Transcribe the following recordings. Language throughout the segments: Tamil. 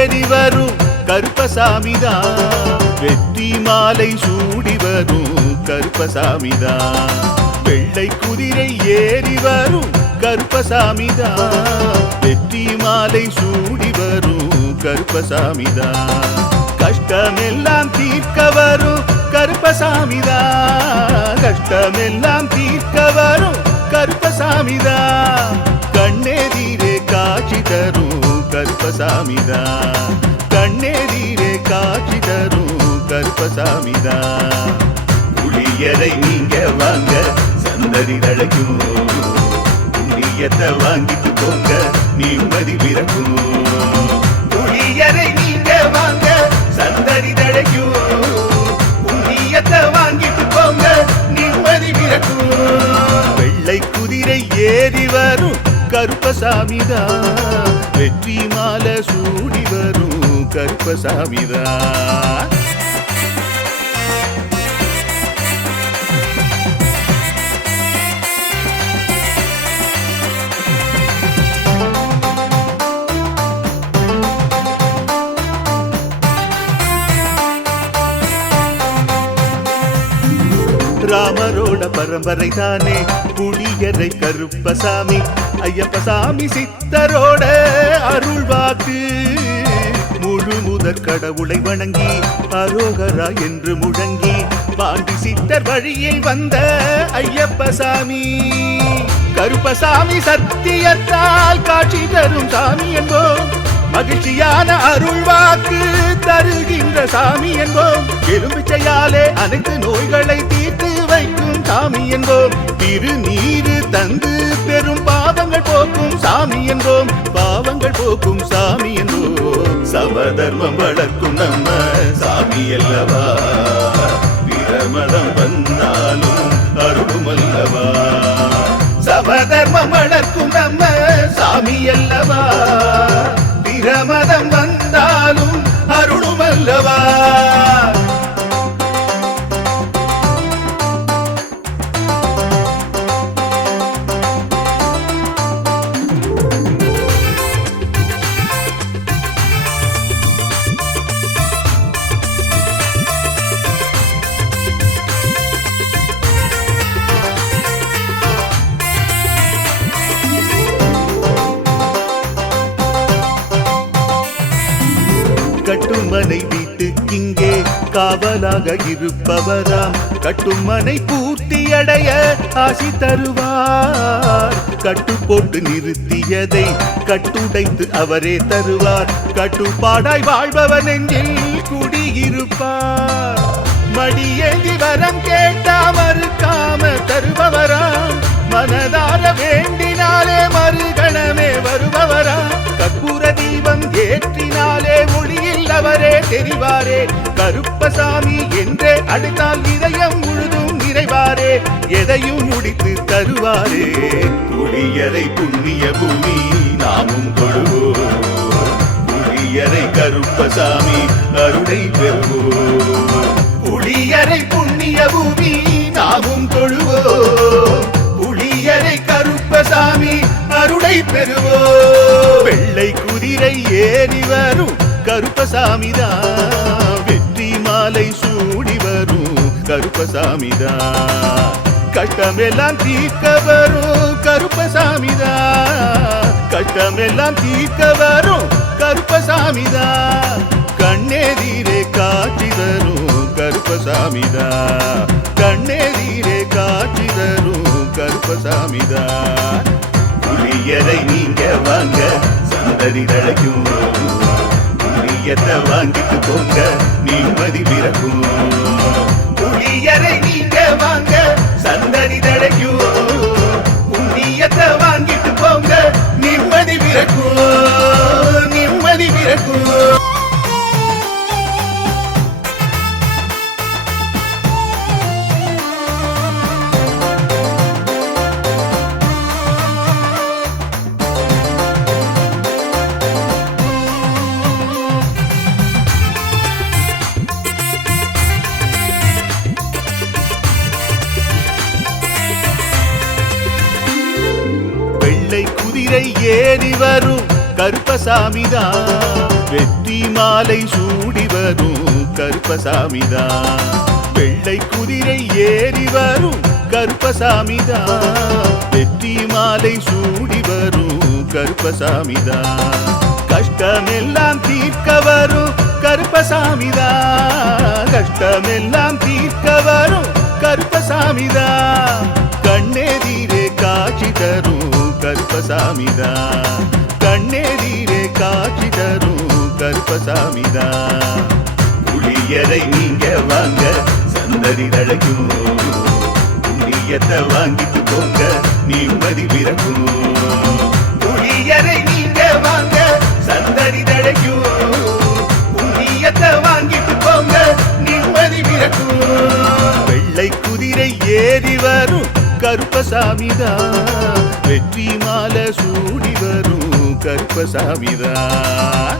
ஏறி வரும் கருப்பசாமிதான், வெற்றி மாலை சூடி வரும் கருப்பசாமிதான். வெள்ளை குதிரை ஏறி வரும் கருப்பசாமிதான், வெற்றி மாலை சூடி வரும் கருப்பசாமிதான். கஷ்டமெல்லாம் தீர்க்க வரும் கருப்பசாமிதான், கஷ்டமெல்லாம் தீர்க்க வரும் கருப்பசாமிதான். கண்ணெதிரே காட்சி தரும் கருப்பசாமிதான், கண்ணெதிரே காட்சி தரும் கருப்பசாமிதான். புளியரை நீங்க வாங்க சந்ததி தழைக்கும், புண்ணியத்தை வாங்கிட்டு போங்க நிம்மதி பிறக்கும். புளியரை நீங்க வாங்க சந்ததி தழைக்கும், புண்ணியத்தை வாங்கிட்டு போங்க நிம்மதி பிறக்கும். வெள்ளை குதிரை ஏறி வரும் கருப்பசாமிதான், வெற்றி மாலை சூடி வரும் கருப்பசாமிதான். ராமரோட பரம்பரை தானே புளியரை கருப்பசாமி, ஐயப்பசாமி சித்தரோட அருள் வாக்கு. முழு முதற் கடவுளை வணங்கி அரோகரா என்று முழங்கி பாண்டி சித்தர் வழியில் வந்த ஐயப்பசாமி. கருப்பசாமி சத்தியத்தால் காட்சி தரும் சாமி என்போம், மகிழ்ச்சியான அருள் வாக்கு தருகின்ற சாமி என்போம். எலும்பிச்சையாலே அனைத்து நோய்களை தீர்த்து வைக்கும் சாமி என்போம். திருநீரு தந்து பெரும் பாவங்கள் போக்கும் சாமி என்போம், பாவங்கள் போக்கும் சாமி என்போம். சமதர்மம் வளர்க்கும் நம்ம சாமி அல்லவா, பிரமதம் வந்தாலும் அருளும் அல்லவா. சமதர்மம் வளர்க்கும் நம்ம சாமி அல்லவா, பிரமதம் வந்தாலும் அருளும் அல்லவா. கட்டுமனை வீட்டுக்கிங்கே காவலாக இருப்பவராம், கட்டுமனை பூர்த்தியடைய ஆசி தருவார். கட்டு போட்டு நிறுத்தியதை கட்டுடைத்து அவரே தருவார், கட்டுப்பாடாய் வாழ்பவன் நெஞ்சில் குடியிருப்பார். மடியேந்தி வரம் கேட்டா மறுக்காம தருபவராம், மனதார வேண்டினாலே மறுகணமே வருபவராம். கற்பூர தீபம் ஏற்றினாலே ஒளியில் அவரே தெரிவாரே, கருப்பசாமி என்றே அழைத்தால் இதயம் முழுதும் நிறைவாரே, எதையும் முடித்து தருவாரே. புளியரை புண்ணிய பூமி நாமும் தொழுவோம், புளியரை கருப்பசாமி அருளை பெறுவோம். புளியரை புண்ணிய பூமி நாமும் தொழுவோம், புளியரை கருப்பசாமி அருளை பெறுவோம். வெள்ளை குதிரை ஏறி வரும் கருப்பசாமிதான், வெற்றி மாலை சூடி வரும் கருப்பசாமிதான். கஷ்டமெல்லாம் தீர்க்க வரும் கருப்பசாமிதான், கஷ்டமெல்லாம் தீர்க்க வரும் கருப்பசாமிதான். கண்ணெதிரே காட்சி தரும் கருப்பசாமிதான், கண்ணெதிரே காட்சி தரும் கருப்பசாமிதான். புளியரை நீங்க வாங்க சந்ததி தழைக்கும், புளியத்தை வாங்கிட்டு போங்க நிம்மதி பிறக்கும். புளியரை நீங்க வாங்க சந்ததி தழைக்கும், புண்ணியத்தை வாங்கிட்டு போங்க நிம்மதி பிறக்கும், நிம்மதி பிறக்கும். ஏறி வரும் கருப்பசாமிதான், வெற்றி மாலை சூடி வரும் கருப்பசாமிதான். வெள்ளை குதிரை ஏறி வரும் கருப்பசாமிதான். வெற்றி மாலை சூடி வரும் கருப்பசாமிதான். கஷ்டமெல்லாம் தீர்க்க வரும் கருப்பசாமிதான். கஷ்டமெல்லாம் தீர்க்க வரும் கருப்பசாமிதான். கண்ணெதிரே காட்சி தரும் கருப்பசாமிதான். கண்ணெதிரே காட்சி தரும் கருப்பசாமிதான். புளியரை நீங்க வாங்க சந்ததி தழைக்கும். புண்ணியத்தை வாங்கிட்டு போங்க நிம்மதி பிறக்கும். புளியரை நீங்க வாங்க சந்ததி தழைக்கும். புண்ணியத்தை வாங்கிட்டு போங்க நிம்மதி பிறக்கும். வெள்ளை குதிரை ஏறி வரும் கருப்பசாமிதான். வெற்றி மாலை சூடி வரும் கருப்பசாமிதான்.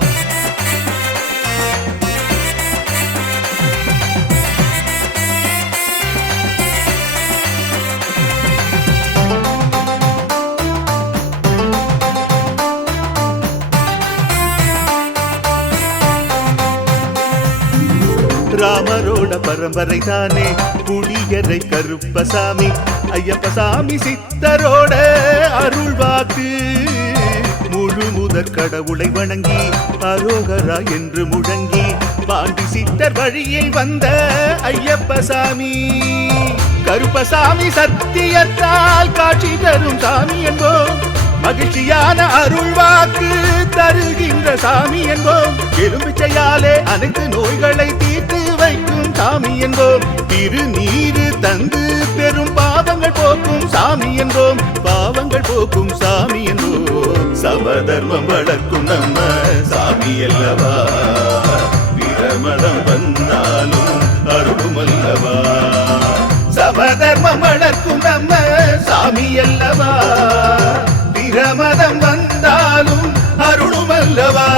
ராமரோட பரம்பரை தானே புளியரை கருப்பசாமி. ஐயப்பசாமி சித்தரோட அருள் வாக்கு. முழு முதற் கடவுளை வணங்கி அரோகரா என்று முழங்கி பாண்டி சித்தர் வழியில் வந்த ஐயப்பசாமி. கருப்பசாமி சத்தியத்தால் காட்சி தரும் சாமி என்போம். மகிழ்ச்சியான அருள் வாக்கு தருகின்ற சாமி என்போம். எலும்பிச்சையாலே அனைத்து நோய்களை தீர்த்து வைக்கும் சாமி என்போம். திருநீரு தந்து பெரும் பாவங்கள் போக்கும் சாமி என்போம். பாவங்கள் போக்கும் சாமி என்போம். சமதர்மம் வளர்க்கும் நம்ம சாமி அல்லவா. பிரமதம் வந்தாலும் அருளும் அல்லவா. சமதர்மம் வளர்க்கும் நம்ம சாமி அல்லவா. பிரமதம் வந்தாலும் அருளும் அல்லவா.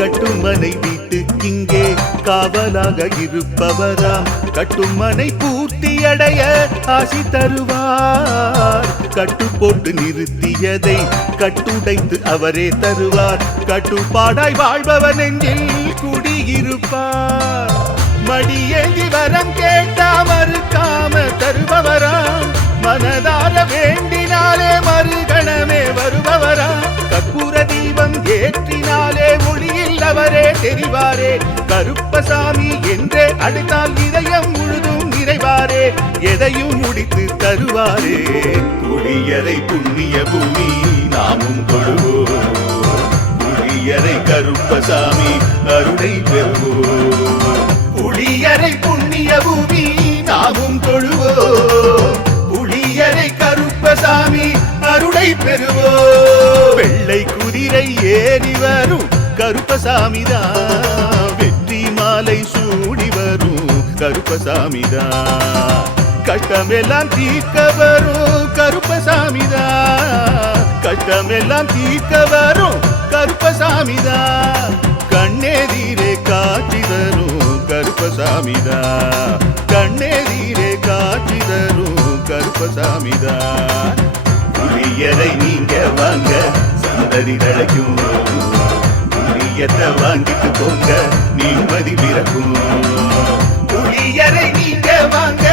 கட்டுமனை வீட்டுக்கிங்கே காவலாக இருப்பவராம். கட்டுமனை பூர்த்தியடைய ஆசி தருவார். கட்டு போட்டு நிறுத்தியதை கட்டுடைத்து அவரே தருவார். கட்டுப்பாடாய் வாழ்பவன் நெஞ்சில் குடியிருப்பார். மடியேந்தி வரம் கேட்டா மறுக்காம தருபவராம். மனதார வேண்டினாலே மறுகணமே வருபவராம். கற்பூர தீபம் ஏற்றினாலே ஒளியில் அவரே தெரிவாரே. கருப்பசாமி என்றே அழைத்தால் இதயம் முழுதும் நிறைவாரே. எதையும் முடித்து தருவாரே. புளியரை புண்ணிய பூமி நாமும் தொழுவோம். புளியரை கருப்பசாமி அருளை பெறுவோம். புளியரை புண்ணிய பூமி நாமும் தொழுவோம். புளியரை கருப்பசாமி அருளை பெறுவோம். வெள்ளை குதிரை ஏறி வரும் கருப்பசாமிதான். வெற்றி மாலை சூடி வரும் கருப்பசாமிதான். கஷ்டமெல்லாம் தீர்க்க வரும் கருப்பசாமிதான். கஷ்டமெல்லாம் தீர்க்க வரும் கருப்பசாமிதான். கண்ணெதிரே காட்சி தரும் கருப்பசாமிதான். கண்ணெதிரே காட்சி தரும் கருப்பசாமிதான். புளியரை நீங்க வாங்க சந்ததி தழைக்கும். புளியத்தை வாங்கிட்டு போங்க நிம்மதி பிறக்கும். புளியரை நீங்க வாங்க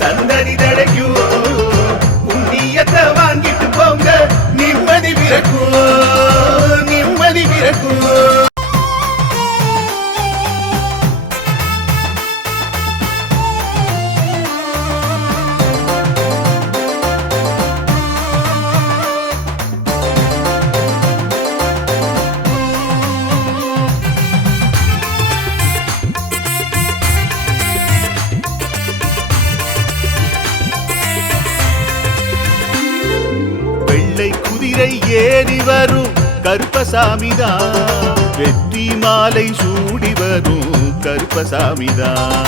சந்ததி தழைக்கும். புண்ணியத்தை வாங்கிட்டு போங்க நிம்மதி பிறக்கும். நிம்மதி பிறக்கும். குதிரை ஏறி வரும் கருப்பசாமிதான். வெற்றி மாலை சூடி வரும் கருப்பசாமிதான்.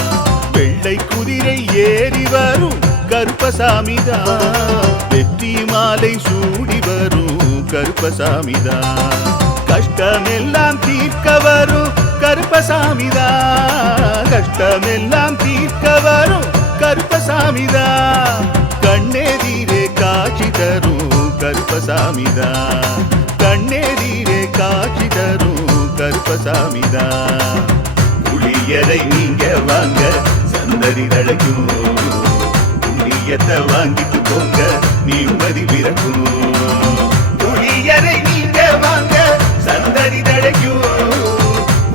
வெள்ளை குதிரை ஏறி வரும் கருப்பசாமிதான். வெற்றி மாலை சூடி வரும் கருப்பசாமிதான். கஷ்டமெல்லாம் தீர்க்க வரும் கருப்பசாமிதான். கஷ்டமெல்லாம் தீர்க்க வரும் கருப்பசாமிதான். கண்ணெதிரே காட்சி தரும் கருப்பசாமிதான். கண்ணெதிரே காட்சி தரும் கருப்பசாமிதான். புளியரை நீங்க வாங்க சந்ததி தழைக்கும். புண்ணியத்தை வாங்கிட்டு போங்க நிம்மதி பிறக்கும். புளியரை நீங்க வாங்க சந்ததி தழைக்கும்.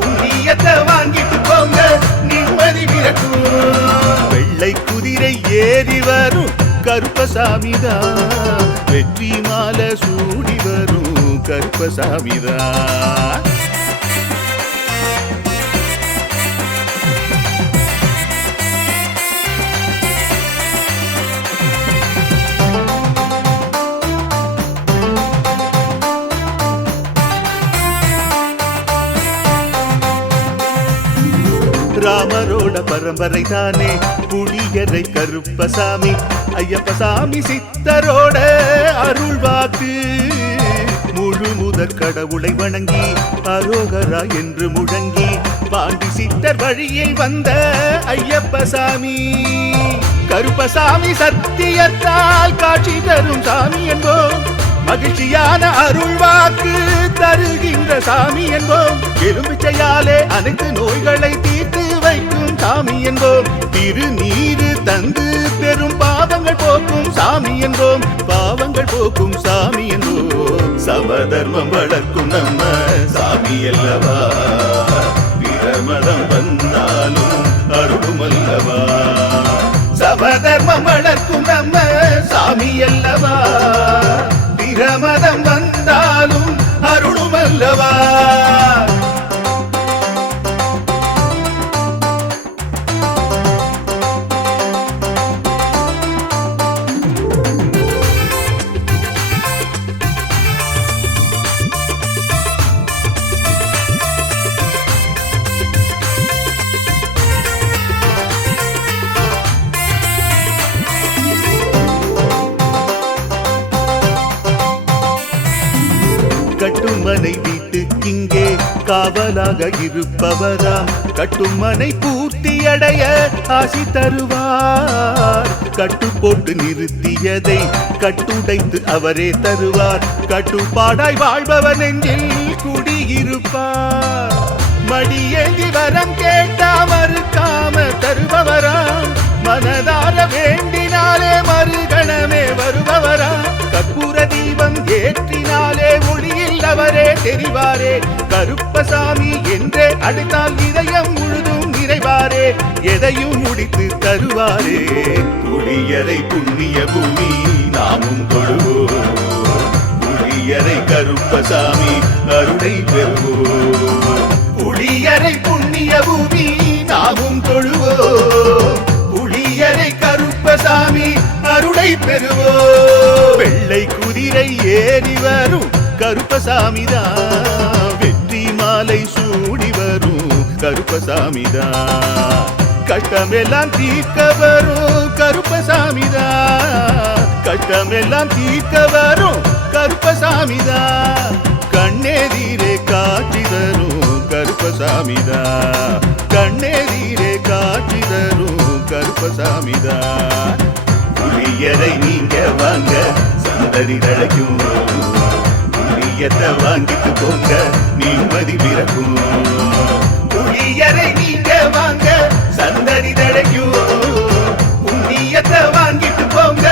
புண்ணியத்தை வாங்கிட்டு போங்க நிம்மதி பிறக்கும். வெள்ளை குதிரை ஏறி வரும் கருப்பசாமிதான். வெற்றி மாலை சூடி வரும் கருப்பசாமிதான். ராமரோட பரம்பரை தானே புளியரை கருப்பசாமி. ஐயப்பசாமி சித்தரோட அருள் வாக்கு. முழு முதற் கடவுளை வணங்கி அரோகரா என்று முழங்கி பாண்டி சித்தர் வழியில் வந்த ஐயப்பசாமி. கருப்பசாமி சத்தியத்தால் காட்சி தரும் சாமி என்போம். மகிழ்ச்சியான அருள் வாக்கு தருகின்ற சாமி என்போம். எலும்பிச்சையாலே அனைத்து நோய்களை தீர்த்து வைக்கும் சாமி என்போம். திருநீரு தந்து பெரும் பாவங்கள் போக்கும் சாமி என்போம். பாவங்கள் போக்கும் சாமி என்போம். சமதர்மம் வளர்க்கும் நம்ம சாமி அல்லவா. பிரமதம் வந்தாலும் அருளும் அல்லவா. சமதர்மம் வளர்க்கும் நம்ம சாமி அல்லவா. பிரமதம் வந்தாலும் அருளும் அல்லவா. கட்டுமனை வீட்டுக்கிங்கே காவலாக இருப்பவராம். கட்டுமனை பூர்த்தியடைய ஆசி தருவார். கட்டு போட்டு நிறுத்தியதை கட்டுடைத்து அவரே தருவார். கட்டுப்பாடாய் வாழ்பவர் நெஞ்சில் குடியிருப்பார். மடியேந்தி வரம் கேட்டா மறுக்காம தருபவராம். மனதார வேண்டினாலே மறுகணமே வருபவராம். கற்பூர தீபம் ஏற்றினாலே ஒளியில் அவரே தெரிவாரே. கருப்பசாமி என்றே அழைத்தால் இதயம் முழுதும் நிறைவாரே. எதையும் முடித்து தருவாரே. புளியரை புண்ணிய பூமி நாமும் தொழுவோம். புளியரை கருப்பசாமி அருளை பெறுவோம். புளியரை புண்ணிய பூமி நாமும் தொழுவோம். புளியரை கருப்பசாமி அருளை பெறுவோம். வெள்ளை குதிரை ஏறி வரும் கருப்பசாமிதான். வெற்றி மாலை சூடி வரும் கருப்பசாமிதான். கஷ்டமெல்லாம் தீர்க்க வரும் கருப்பசாமிதான். கஷ்டமெல்லாம் தீர்க்க வரும் கருப்பசாமிதான். கண்ணெதிரே காட்சி தரும் கருப்பசாமிதான். கண்ணெதிரே காட்சி தரும் கருப்பசாமிதான். புளியரை நீங்க வாங்க சந்ததி தழைக்கும். புளியத்தை வாங்கிட்டு போங்க நிம்மதி பிறக்கும். புளியரை நீங்க வாங்க சந்ததி தழைக்கும். புண்ணியத்தை வாங்கிட்டு போங்க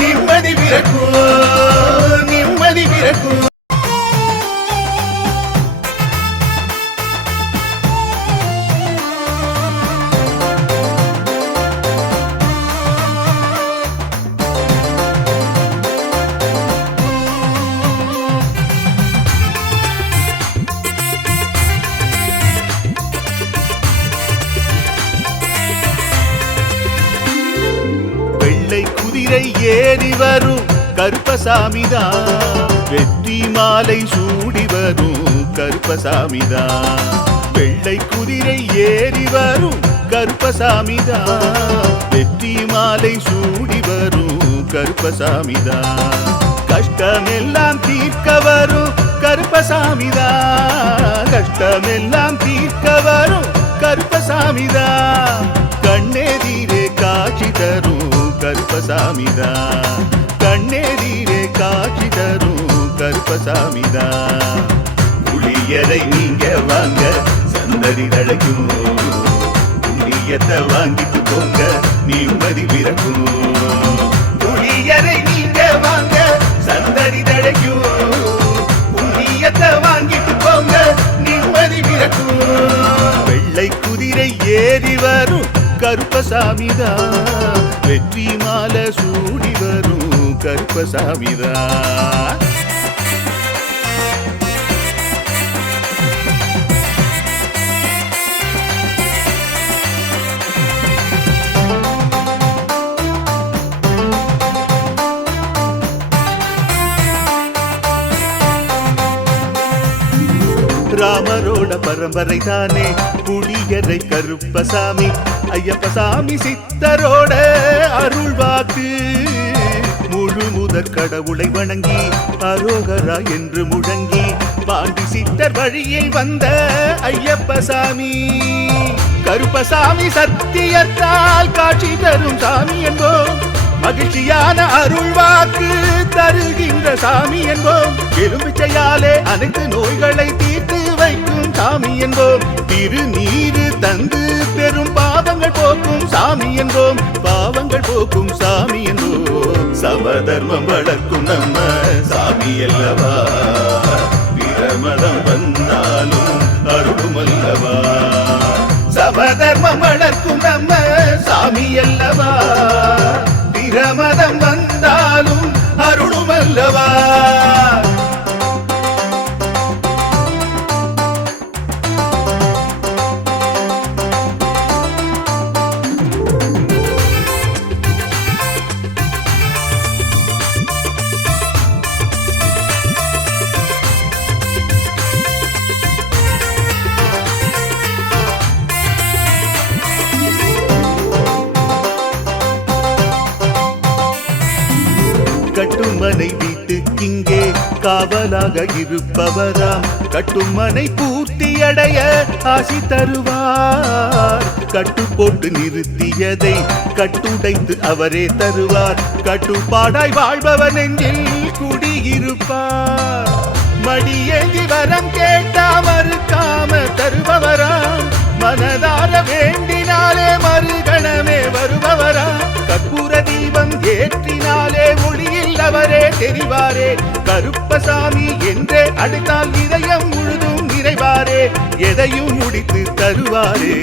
நிம்மதி பிறக்கும். நிம்மதி பிறக்கும். குதிரை ஏறி வரும் கருப்பசாமிதான். வெற்றி மாலை சூடி வரும் கருப்பசாமிதான். வெள்ளை குதிரை ஏறி வரும் கருப்பசாமிதான், வெற்றி மாலை சூடி வரும் கருப்பசாமிதான், கஷ்டமெல்லாம் தீர்க்க வரும் கருப்பசாமிதான், கஷ்டமெல்லாம் தீர்க்க வரும் கருப்பசாமிதான், கண்ணெதிரே காட்சி தரும் கருப்பசாமிதான், கண்ணெதிரே காட்சி தரும் கருப்பசாமிதான். புளியரை நீங்க வாங்க சந்தடி தழைக்கும், புளியத்தை வாங்கிட்டு போங்க நிம்மதி பிறக்கும், புளியரை நீங்க வாங்க சந்தடி தழைக்கும், புளியத்தை வாங்கிட்டு போங்க நிம்மதி பிறக்கும். வெள்ளை குதிரை ஏறி வரும் கருப்பசாமிதான், வெற்றி மாலை சூடி வரும் கருப்பசாமிதான். ராமரோட பரம்பரை தானே புளியரை கருப்பசாமி, ஐயப்பசாமி சித்தரோட அருள்வாக்கு, முழு முதற் கடவுளை வணங்கி அரோகரா என்று முழங்கி பாண்டி சித்தர் வழியில் வந்த ஐயப்பசாமி, கருப்பசாமி சத்தியத்தால் காட்சி தரும் சாமி என்போம், மகிழ்ச்சியான அருள்வாக்கு தருகின்ற சாமி என்போம், எலும்பிச்சையாலே அனைத்து நோய்களை தீர்த்து வைக்கும் சாமி என்போம், திருநீரு தந்து பெரும் பாவங்கள் போக்கும் சாமி என்போம், பாவங்கள் போக்கும் சாமி என்போம், சமதர்மம் வளர்க்கும் நம்ம சாமி அல்லவா, பிரமதம் வந்தாலும் அருளும் அல்லவா, சமதர்மம் வளர்க்கும் நம்ம சாமி அல்லவா, பிரமதம் வந்தாலும் அருளும் அல்லவா. கட்டுமனை வீட்டுக்கிங்கே காவலாக இருப்பவராம், கட்டுமனை பூர்த்தியடைய ஆசி தருவார், கட்டு போட்டு நிறுத்தியதை கட்டுடைத்து அவரே தருவார், கட்டுப்பாடாய் வாழ்பவர் நெஞ்சில் குடியிருப்பார், மடியேந்தி வரம் கேட்டா மறுக்காம தருபவராம், மனதார வேண்டினாலே மறுகணமே வருபவரா, கற்பூர தீபம் ஏற்றினாலே ஒளியில் அவரே தெரிவாரே, கருப்பசாமி என்றே அழைத்தால் இதயம் முழுதும் நிறைவாரே, எதையும் முடித்து தருவாரே,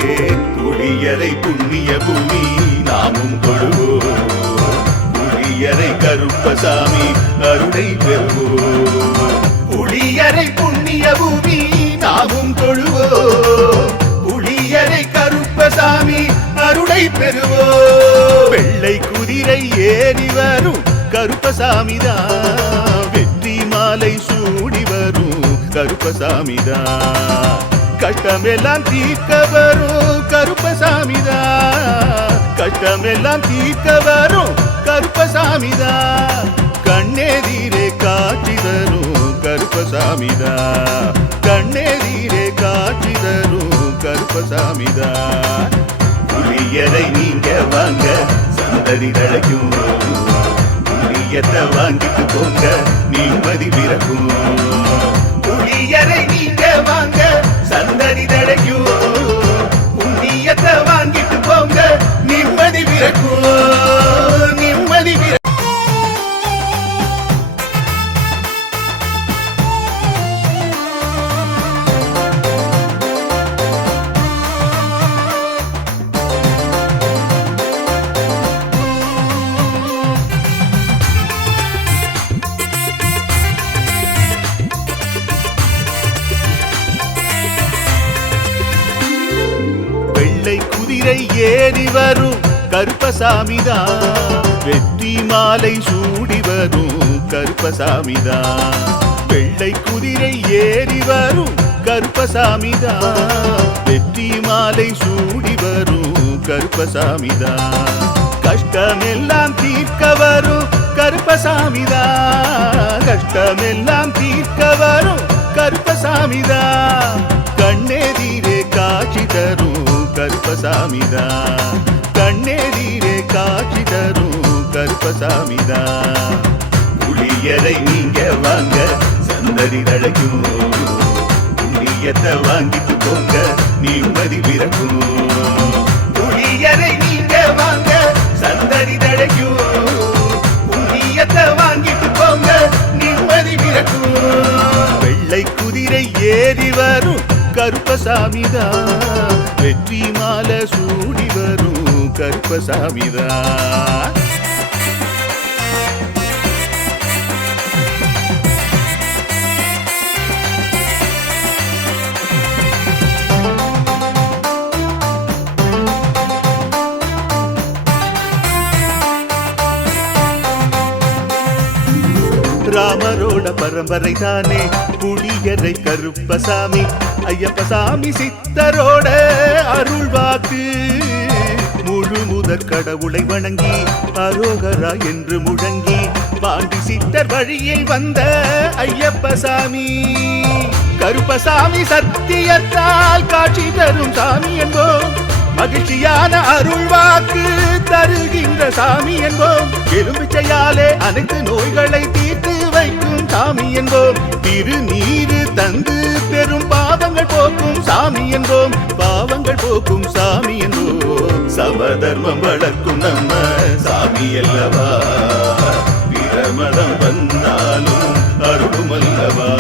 புளியரை புண்ணிய பூமி நாமும் கொள்வோம், புளியரை கருப்பசாமி அருளை பெறுவோம், புளியரை புண்ணிய பூமி நாமும் தொழுவோம், புளியரை கருப்பசாமி அருளை பெறுவோம். வெள்ளை குதிரை ஏறி வரும் கருப்பசாமிதான், வெற்றி மாலை சூடி வரும் கருப்பசாமிதான், கஷ்டமெல்லாம் தீர்க்க வரும் கருப்பசாமிதான், கஷ்டமெல்லாம் தீர்க்க வரும் கருப்பசாமிதான், கண்ணெதிரே காட்சி தரும் கருப்பசாமிதான், கண்ணெதிரே காட்சி தரும் கருப்பசாமிதான். புளியரை நீங்க வாங்க சந்தடி தழைக்கும், புளியத்தை வாங்கிட்டு போங்க நிம்மதி பிறக்கும், புளியரை நீங்க வாங்க சந்தடி தழைக்கும், புளியத்தை வாங்கிட்டு போங்க நிம்மதி பிறக்கும், நிம்மதி பிறக்கும். குதிரை ஏறி வரும் கருப்பசாமிதான், வெற்றி மாலை சூடி வரும் கருப்பசாமிதான், வெள்ளை குதிரை ஏறி வரும் கருப்பசாமிதான், வெற்றி மாலை சூடி வரும் கருப்பசாமிதான், கஷ்டமெல்லாம் தீர்க்க வரும் கருப்பசாமிதான், கஷ்டமெல்லாம் தீர்க்க வரும் கருப்பசாமிதான், கண்ணெதிரே காட்சி தரும் கருப்பசாமிதான், கண்ணெதிரே காட்சி தரும் கருப்பசாமிதான். புளியரை நீங்க வாங்க சந்தடி தழைக்கும், புண்ணியத்தை வாங்கிட்டு போங்க நிம்மதி பிறக்கும். புளியரை நீங்க வாங்க சந்தடி தழைக்கும், புண்ணியத்தை வாங்கிட்டு போங்க நிம்மதி பிறக்கும். வெள்ளை குதிரை ஏறி வரும் கருப்பசாமிதான், வெற்றி மாலை சூடி வரும் கருப்பசாமிதான். ராமரோட பரம்பரை தானே புளியரை கருப்பசாமி, ஐயப்பசாமி சித்தரோட அருள்வாக்கு, முழு முதற் கடவுளை வணங்கி அரோகரா என்று முழங்கி பாண்டி சித்தர் வழியில் வந்த ஐயப்பசாமி, கருப்பசாமி சத்தியத்தால் காட்சி தரும் சாமி என்போம், மகிழ்ச்சியான அருள்வாக்கு தருகின்ற சாமி என்போம், எலும்பிச்சையாலே அனைத்து நோய்களை தீர்த்து வைக்கும் சாமி என்போம், திருநீரு தந்து பெரும் பாவங்கள் போக்கும் சாமி என்போம், பாவங்கள் போக்கும் சாமி என்போம். சமதர்மம் வளர்க்கும் நம்ம சாமி அல்லவா, பிரமதம் வந்தாலும் அருளும் அல்லவா,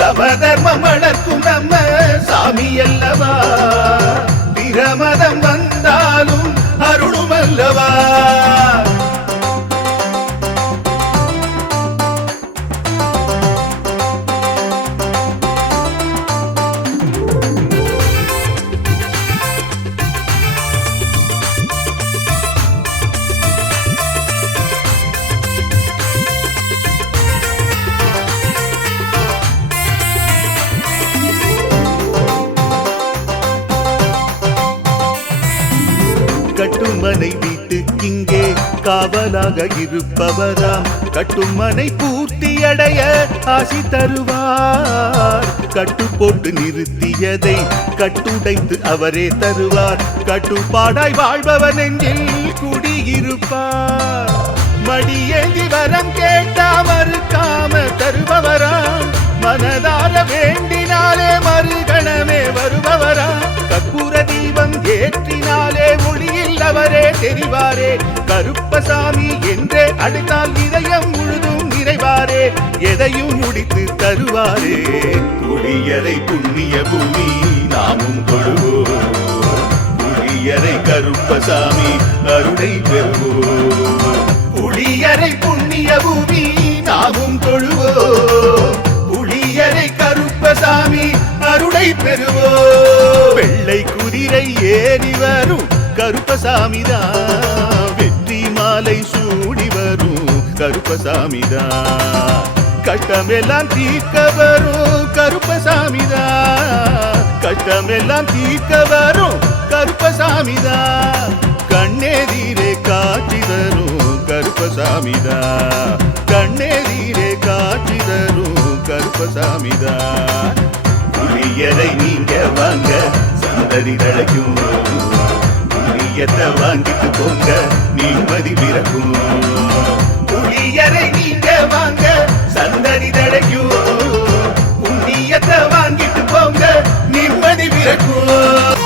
சமதர்மம் வளர்க்கும் நம்ம சாமி அல்லவா, பிரமதம் வந்தாலும் அருளும் அல்லவா. கட்டுமனை வீட்டுக்கிங்கே காவலாக இருப்பவராம், கட்டுமனை பூர்த்தியடைய ஆசி தருவார், கட்டு போட்டு நிறுத்தியதை கட்டுடைத்து அவரே தருவார், கட்டுப்பாடாய் வாழ்பவர் நெஞ்சில் குடியிருப்பார், மடியேந்தி வரம் கேட்டா மறுக்காம தருபவராம், மனதார வேண்டினாலே மறுகணமே வருபவராம், கற்பூர தீபம் ஏற்றினாலே ஒளியில் அவரே தெரிவாரே, கருப்பசாமி என்றே அழைத்தால் இதயம் முழுதும் நிறைவாரே, எதையும் முடித்து தருவாரே. புளியரை புண்ணிய பூமி நாமும் தொழுவோம், புளியரை கருப்பசாமி அருளை பெறுவோம், புளியரை புண்ணிய பூமி நாமும் தொழுவோம், புளியரை கருப்பசாமி அருளை பெறுவோம். வெள்ளை குதிரை ஏறி வரும் கருப்பசாமிதான், வெற்றி மாலை சூடி வரும் கருப்பசாமிதான், கஷ்டமெல்லாம் தீர்க்க வரும் கருப்பசாமிதான், கஷ்டமெல்லாம் தீர்க்க வரும் கருப்பசாமிதான், கண்ணெதிரே காட்சி தரும் கருப்பசாமிதான், கண்ணெதிரே காட்சி தரும் கருப்பசாமிதான். புளியரை நீங்க வாங்க சந்தடி தழைக்கும், புளியத்தை வாங்கிட்டு போங்க நிம்மதி பிறக்கும், புளியரை நீங்க வாங்க சந்தடி தழைக்கும், புண்ணியத்தை வாங்கிட்டு போங்க நிம்மதி பிறக்கும்.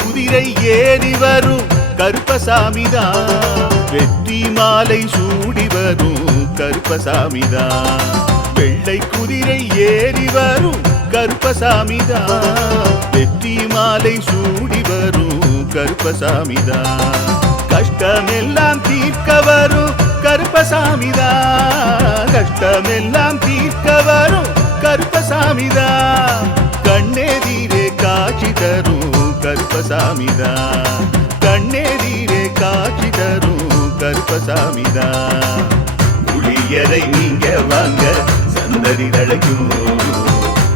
குதிரை ஏறி வரும் கருப்பசாமிதான், வெற்றி மாலை சூடி வரும் கருப்பசாமிதான், வெள்ளை குதிரை ஏறி வரும் கருப்பசாமிதான், வெற்றி மாலை சூடி வரும் கருப்பசாமிதான். கஷ்டமெல்லாம் தீர்க்க வரும் கருப்பசாமிதான். கஷ்டமெல்லாம் தீர்க்க வரும் கருப்பசாமிதான். கண்ணெதிரே காட்சி தரும் கருப்பசாமிதான். கண்ணெதிரே காட்சி தரும் கருப்பசாமிதான். புளியரை நீங்க வாங்க சந்ததி தழைக்கும்.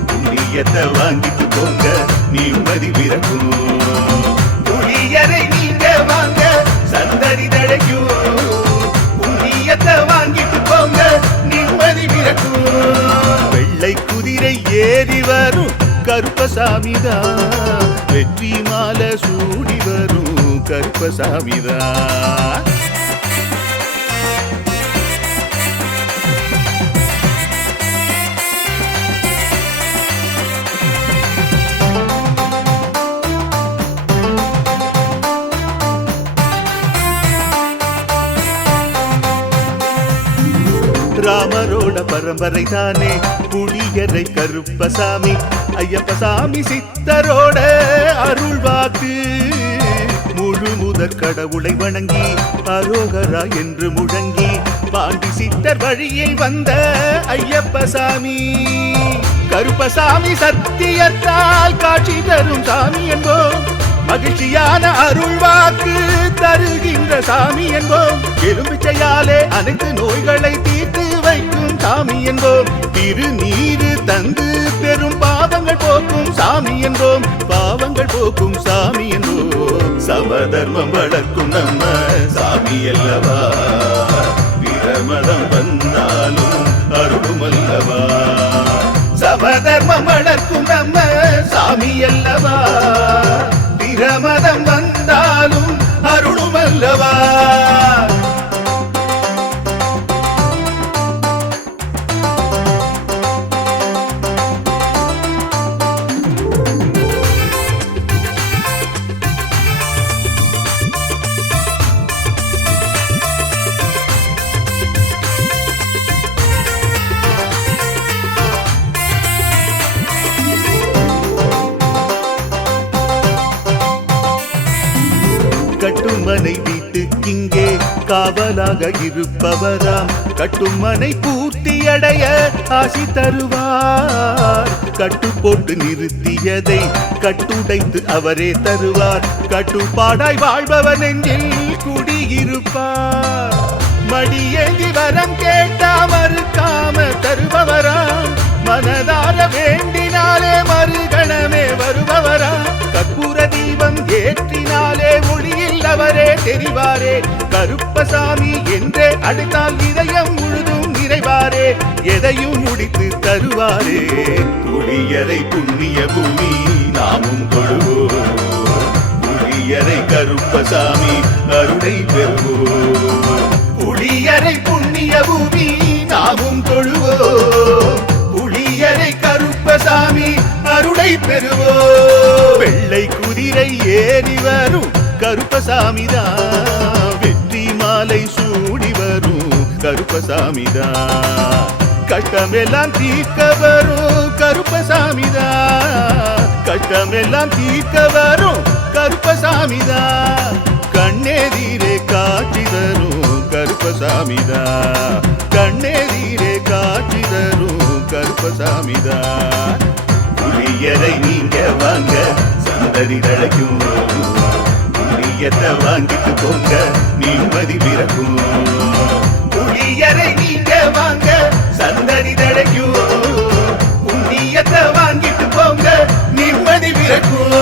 புண்ணியத்தை வாங்கிட்டு போங்க நிம்மதி பிறக்கும். புளியரை நீங்க வாங்க சந்ததி தழைக்கும். புண்ணியத்தை வாங்கிட்டு போங்க நிம்மதி பிறக்கும். வெள்ளை குதிரை ஏறி வரும் கருப்பசாமிதான். வெற்றி மாலை சூடி வரும் கருப்பசாமிதான். ராமரோட பரம்பரை தானே புளியரை கருப்பசாமி. ஐயப்பசாமி சித்தரோட அருள் வாக்கு. முழு முதற் கடவுளை வணங்கி அரோகரா என்று முழங்கி பாண்டி சித்தர் வழியில் வந்த ஐயப்பசாமி. கருப்பசாமி சத்தியத்தால் காட்சி தரும் சாமி என்போம். மகிழ்ச்சியான அருள் வாக்கு தருகின்ற சாமி என்போம். எலும்பிச்சையாலே அனைத்து நோய்களை தீர்த்து வைக்கும் சாமி என்போம். திருநீரு தந்து பெரும் பாவங்கள் போக்கும் சாமி என்போம். பாவங்கள் போக்கும் சாமி என்போம். சமதர்மம் வளர்க்கும் நம்ம சாமி அல்லவா. பிரமதம் வந்தாலும் அருளும் அல்லவா. சமதர்மம் வளர்க்கும் நம்ம சாமி அல்லவா. பிரமதம் வந்தாலும் அருளும் அல்லவா. கட்டுமனை வீட்டுக்கிங்கே காவலாக இருப்பவராம். கட்டுமனை பூர்த்தியடைய ஆசி தருவார். கட்டு போட்டு நிறுத்தியதை கட்டுடைத்து அவரே தருவார். கட்டுப்பாடாய் வாழ்பவர் நெஞ்சில் குடியிருப்பார். மடியேந்தி வரம் கேட்டா மறுக்காம தருபவராம். மனதார வேண்டினாலே மறுகணமே வருபவராம். கற்பூர தீபம் ஏற்றினாலே ஒளியில் அவரே தெரிவாரே. கருப்பசாமி என்றே அழைத்தால் இதயம் முழுதும் நிறைவாரே. எதையும் முடித்து தருவாரே. புளியரை புண்ணிய பூமி நாமும் தொழுவோம். புளியரை கருப்பசாமி அருளை பெறுவோம். புளியரை புண்ணிய பூமி நாமும் தொழுவோம். புளியரை கருப்பசாமி அருளை பெறுவோம். வெள்ளை குதிரை ஏறி வரும் கருப்பசாமிதான். வெற்றி மாலை சூடி வரும் கருப்பசாமிதான். கஷ்டமெல்லாம் தீர்க்க வரும் கருப்பசாமிதான். கஷ்டமெல்லாம் தீர்க்க வரும் கருப்பசாமிதான். கண்ணெதிரே காட்சி தரும் கருப்பசாமிதான். கண்ணெதிரே காட்சி தரும் கருப்பசாமிதான். புளியரை நீங்க வாங்க சந்ததி தழைக்கும். புளியத்தை வாங்கிட்டு போங்க நிம்மதி பிறக்கும். புளியரை நீங்க வாங்க சந்ததி தழைக்கும். புண்ணியத்தை வாங்கிட்டு போங்க நிம்மதி பிறக்கும்.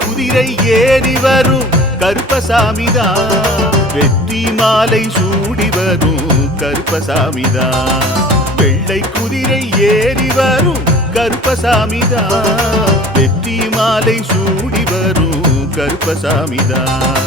குதிரை ஏறி வரும் கருப்பசாமிதான். வெற்றி மாலை சூடி வரும் கருப்பசாமிதான். வெள்ளை குதிரை ஏறி வரும் கருப்பசாமிதான். வெற்றி மாலை சூடி வரும் கருப்பசாமிதான்.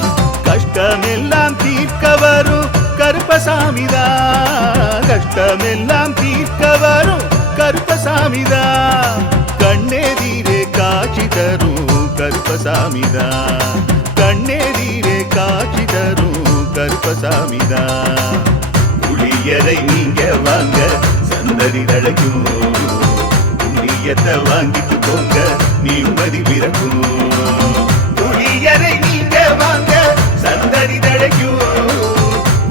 கஷ்டமெல்லாம் தீர்க்க வரும் கருப்பசாமிதான், கஷ்டமெல்லாம் தீர்க்க வரும் கருப்பசாமிதான், கண்ணெதிரே காட்சி தரும் கருப்பசாமிதான், கண்ணெதிரே காட்சி தரும் கருப்பசாமிதான். புளியரை நீங்க வாங்க சந்ததி தழைக்கும், புண்ணியத்தை வாங்கிட்டு போங்க நிம்மதி பிறக்கும். புளியரை நீங்க வாங்க சந்ததி தழைக்கும்,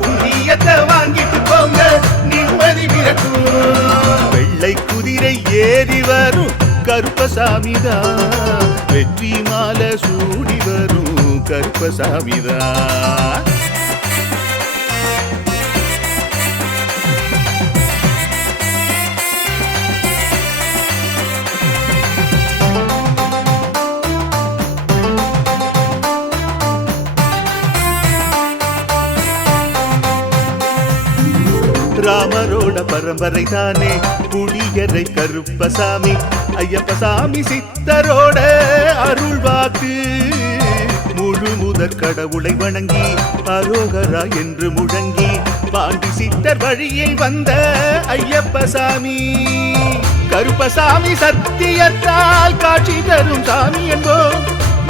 புண்ணியத்தை வாங்கிட்டு போங்க நிம்மதி பிறக்கும். வெள்ளை குதிரை ஏறி வரும் கருப்பசாமிதான், வெற்றி மாலை சூடி வரும் கருப்பசாமிதான். ராமரோட பரம்பரை தானே புளியரை கருப்பசாமி, ஐயப்பசாமி சித்தரோட அருள்வாக்கு. முழு முதற் கடவுளை வணங்கி அரோகரா என்று முழங்கி பாண்டி சித்தர் வழியை வந்த ஐயப்பசாமி. கருப்பசாமி சத்தியத்தால் காட்சி தரும் சாமி என்போம்,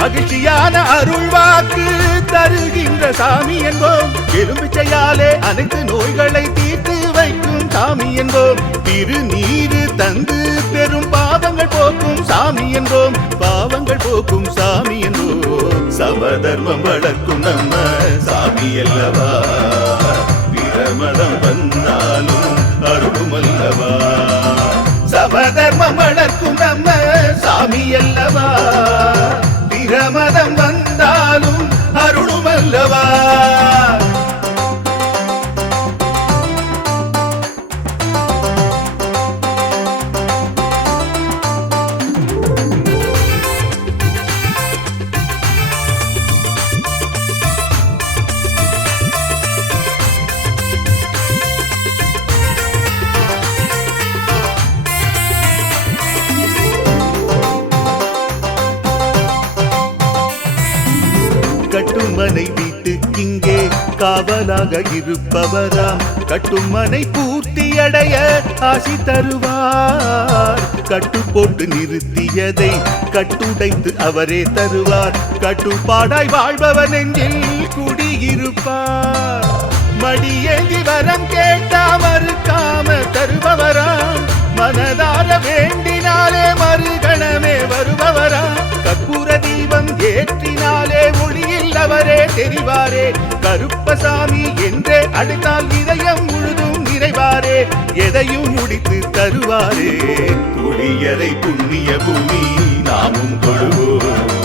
மகிழ்ச்சியான அருள்வாக்கு தருகின்ற சாமி என்போம், எலும்பிச்சையாலே அனைத்து நோய்களை தீர்த்து வைக்கும் சாமி என்போம், திருநீரு தந்து பெரும் பாவங்கள் போக்கும் சாமி என்போம், பாவங்கள் போக்கும் சாமி என்போம். சமதர்மம் வளர்க்கும் நம்ம சாமி அல்லவா, பிரமதம் வந்தாலும் அருளும் அல்லவா. சமதர்மம் வளர்க்கும் நம்ம சாமி அல்லவா, பிரமதம் வந்தாலும் அருளும் அல்லவா. கட்டுமனை வீட்டுக்கிங்கே காவலாக இருப்பவராம், கட்டுமனை பூர்த்தியடைய ஆசி தருவார், கட்டு போட்டு நிறுத்தியதை கட்டுடைத்து அவரே தருவார், கட்டுப்பாடாய் வாழ்பவன் நெஞ்சில் குடியிருப்பார், மடியேந்தி வரம் கேட்டா மறுக்காம தருபவராம், மனதார வேண்டினாலே மறுகணமே வருபவராம், கற்பூர தீபம் ஏற்றினாலே ஒளியில் அவரே தெரிவாரே, கருப்பசாமி என்றே அழைத்தால் இதயம் முழுதும் நிறைவாரே, எதையும் முடித்து தருவாரே. புளியரை புண்ணிய பூமி நாமும் தொழுவோம்,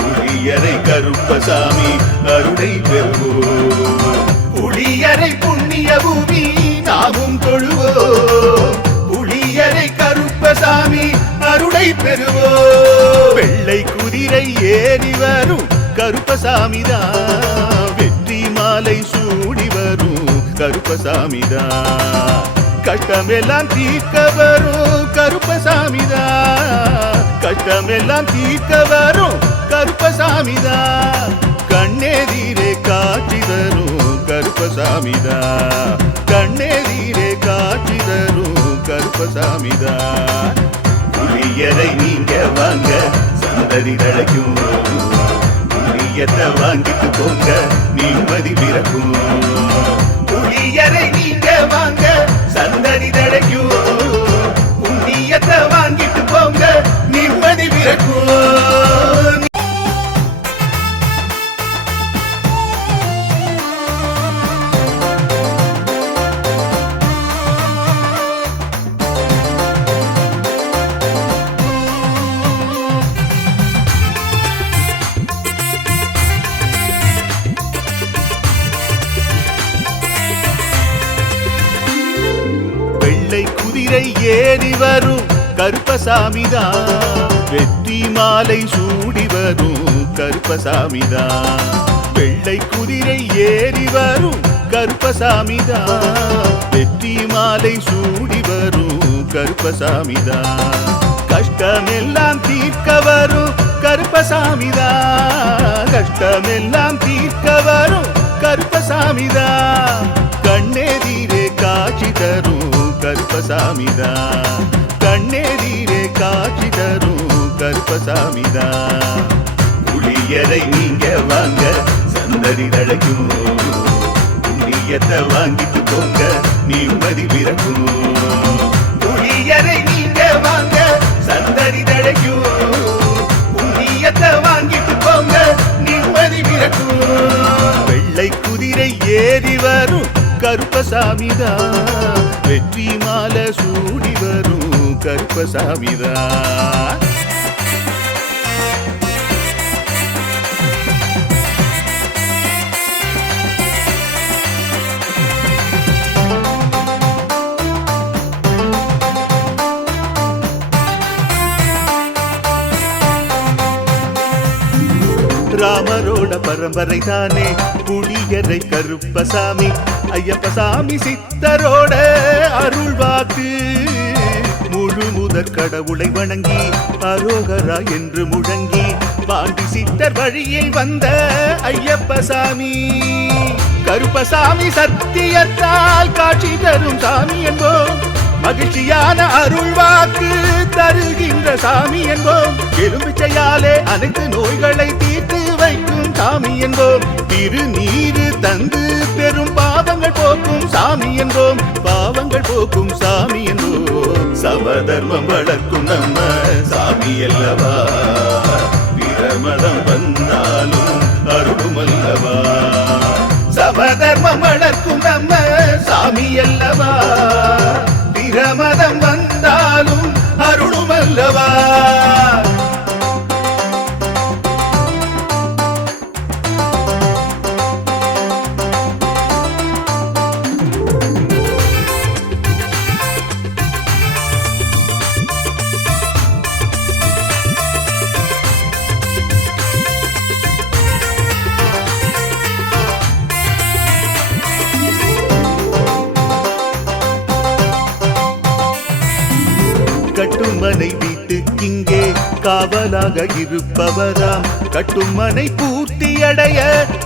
புளியரை கருப்பசாமி அருளை பெறுவோம், புளியரை புண்ணிய பூமி நாமும் தொழுவோம், புளியரை கருப்பசாமி அருளை பெறுவோம். வெள்ளை குதிரை ஏறி வரும் கருப்பசாமிதான், வெற்றி மாலை சூடி வரும் கருப்பசாமிதான், கஷ்டமெல்லாம் தீர்க்க வரும் கருப்பசாமிதான், கஷ்டமெல்லாம் தீர்க்க வரும் கருப்பசாமிதான், கண்ணெதிரே காட்சி தரும் கருப்பசாமிதான், கண்ணெதிரே காட்சி தரும் கருப்பசாமிதான். புளியரை நீங்க வாங்க சந்ததி தழைக்கும், புளியத்தை வாங்கிட்டு போங்க நிம்மதி பிறக்கும். புளியரை நீங்க வாங்க சந்ததி தழைக்கும், புண்ணியத்தை வாங்கிட்டு போங்க நிம்மதி பிறக்கும். குதிரை ஏறி வரும் கருப்பசாமிதான், வெற்றி மாலை சூடி வரும் கருப்பசாமிதான், வெள்ளை குதிரை ஏறி வரும் கருப்பசாமிதான், வெற்றி மாலை சூடி வரும் கருப்பசாமிதான், கஷ்டமெல்லாம் தீர்க்க வரும் கருப்பசாமிதான், கஷ்டமெல்லாம் தீர்க்க கருப்பசாமிதான் கண்ணெதிரே காட்சி தரும் கருப்பசாமிதான் கண்ணெதிரே காட்சி தரும் கருப்பசாமிதான் புளியரை நீங்க வாங்க சந்தடி தழைக்கும் புண்ணியத்தை வாங்கிட்டு போங்க நிம்மதி பிறக்கும் புளியரை நீங்க வாங்க சந்தடி தழைக்கும் புண்ணியத்தை வாங்கிட்டு போங்க நிம்மதி பிறக்கும் வெள்ளை குதிரை ஏறி வரும் கருப்பசாமிதான் வெற்றி மாலை சூடி வரும் கருப்பசாமிதான் ராமரோட பரம்பரை தானே புளியரை கருப்பசாமி ஐயப்பசாமி சித்தரோட அருள்வாக்கு முழு முதற் கடவுளை வணங்கி அரோகரா என்று முழங்கி பாண்டி சித்தர் வழியில் வந்த ஐயப்பசாமி கருப்பசாமி சத்தியத்தால் காட்சி தரும் சாமி என்போம் மகிழ்ச்சியான அருள்வாக்கு தருகின்ற சாமி என்போம் எலும்பிச்சையாலே அனைத்து நோய்களை தீர்த்து வைக்கும் சாமி என்போம் திருநீரு தந்து பெரும் பாவங்கள் போக்கும் சாமி என்போம் பாவங்கள் போக்கும் சாமி என்போம் சமதர்மம் வளர்க்கும் நம்ம சாமி அல்லவா பிரமதம் வந்தாலும் அருளும் அல்லவா சமதர்மம் வளர்க்கும் நம்ம சாமி அல்லவா பிரமதம் வந்தாலும் அருளும் அல்லவா கட்டுமனை வீட்டுக்கிங்கே காவலாக இருப்பவராம் கட்டுமனை பூர்த்தியடைய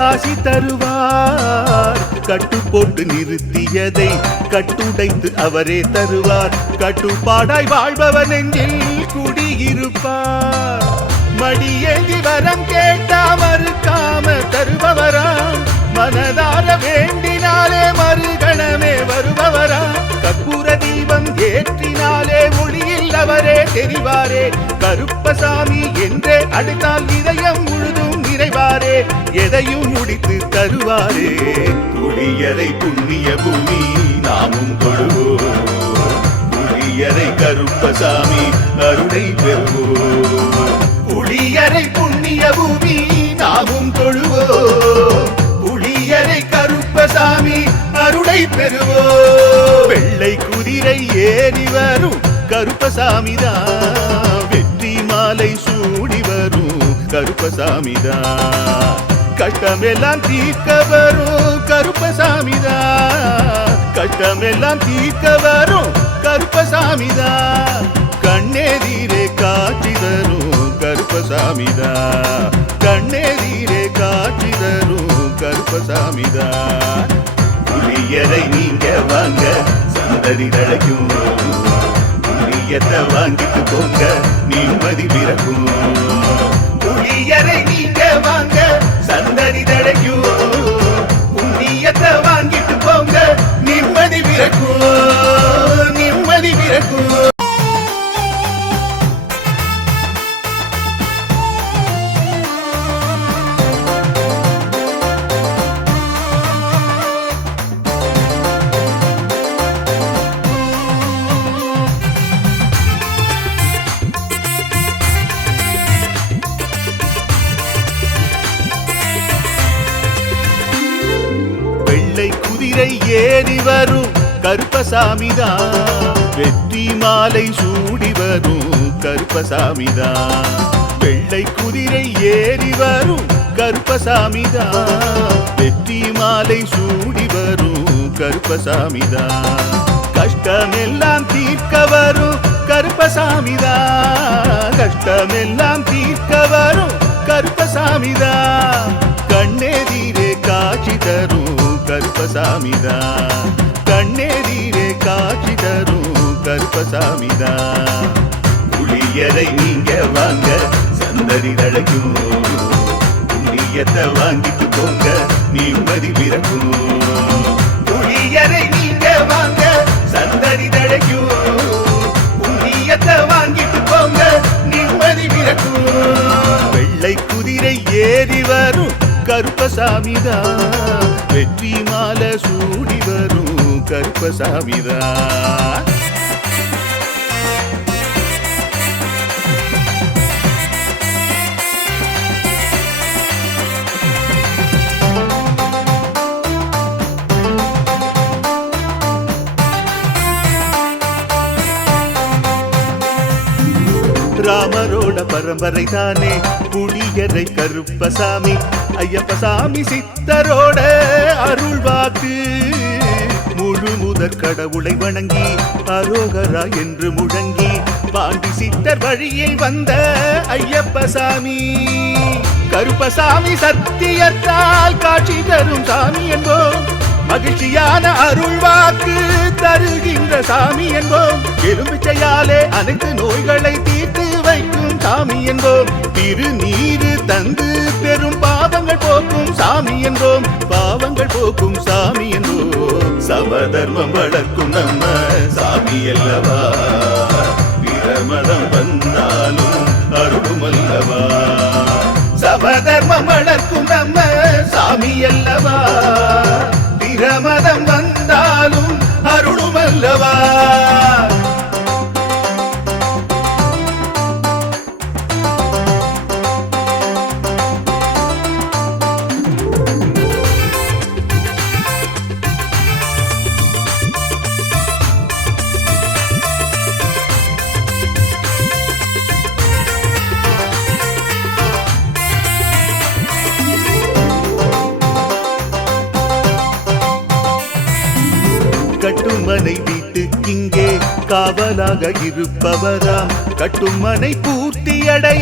ஆசி தருவார் கட்டு போட்டு நிறுத்தியதை கட்டுடைத்து அவரே தருவார் கட்டுப்பாடாய் வாழ்பவன் நெஞ்சில் குடியிருப்பார் மடியேந்தி வரம் கேட்டா மறுக்காம தருபவராம் மனதார வேண்டினாலே மறுகணமே வருபவரா கற்பூர தீபம் ஏற்றினாலே ஒளியில் அவரே தெரிவாரே கருப்பசாமி என்றே அழைத்தால் இதயம் முழுதும் நிறைவாரே எதையும் முடித்து தருவாரே புளியரை புண்ணிய பூமி நாமும் தொழுவோம் புளியரை கருப்பசாமி அருளை பெறுவோம் புளியரை புண்ணிய பூமி நாமும் தொழுவோம் புளியரை கருப்பசாமி அருளை பெறுவோம் வெள்ளை குதிரை ஏறி வரும் கருப்பசாமிதான் வெற்றி மாலை சூடி வரும் கருப்பசாமிதான் கஷ்டமெல்லாம் தீர்க்க வரும் கருப்பசாமிதான் கஷ்டமெல்லாம் தீர்க்க வரும் கருப்பசாமிதான் கண்ணெதிரே காட்சி தரும் கருப்பசாமிதான் கண்ணெதிரே காட்சி தரும் கருப்பசாமிதான் புளியரை நீங்க வாங்க சந்தடி தழைக்கும் புளியத்தை வாங்கிட்டு போங்க நிம்மதி பிறக்கும் புளியரை நீங்க வாங்க சந்தடி தழைக்கும் புண்ணியத்தை வாங்கிட்டு போங்க நிம்மதி பிறக்கும் நிம்மதி பிறக்கும் குதிரை ஏறி வரும் கருப்பசாமிதான் வெற்றி மாலை சூடி வரும் கருப்பசாமிதான் வெள்ளை குதிரை ஏறி வரும் கருப்பசாமிதான் வெற்றி மாலை சூடி வரும் கருப்பசாமிதான் கஷ்டமெல்லாம் தீர்க்க வரும் கருப்பசாமிதான் கஷ்டமெல்லாம் தீர்க்க வரும் கருப்பசாமிதான் கண்ணெதிரே காட்சி தரும் கருப்பசாமிதான். கண்ணெதிரே காட்சி தரும் கருப்பசாமிதான். புளியரை நீங்க வாங்க சந்ததி தழைக்கும், புண்ணியத்தை வாங்கிட்டு போங்க நிம்மதி பிறக்கும். புளியரை நீங்க வாங்க சந்ததி தழைக்கும், புண்ணியத்தை வாங்கிட்டு போங்க நிம்மதி பிறக்கும். வெள்ளை குதிரை ஏறி வரும் கருப்பசாமிதான், வெற்றி மாலை சூடி வரும் கருப்பசாமிதான். ராமரோட பரம்பரை தானே புளியரை கருப்பசாமி, ஐயப்பசாமி சித்தரோட அருள் வாக்கு. முழு முதற் கடவுளை வணங்கி அரோகரா என்று முழங்கி பாண்டி சித்தர் வழியை வந்த ஐயப்பசாமி. கருப்பசாமி சத்தியத்தால் காட்சி தரும் சாமி என்போம், மகிழ்ச்சியான அருள் வாக்கு தருகின்ற சாமி என்போம். எலும்பிச்சையாலே அனைத்து நோய்களை தீர்த்து வைக்கும் சாமி என்போம். திருநீரு தந்து பெரும் பாவங்கள் போக்கும் சாமி என்போம், பாவங்கள் போக்கும் சாமி என்போம். சமதர்மம் வளர்க்கும் நம்ம சாமி அல்லவா, பிரமதம் வந்தாலும் அருளும் அல்லவா. சமதர்மம் வளர்க்கும் நம்ம சாமி அல்லவா, பிரமதம் வந்தாலும் அருளும் அல்லவா. கட்டுமனை வீட்டுக்கிங்கே காவலாக இருப்பவராம், கட்டுமனை பூர்த்தியடை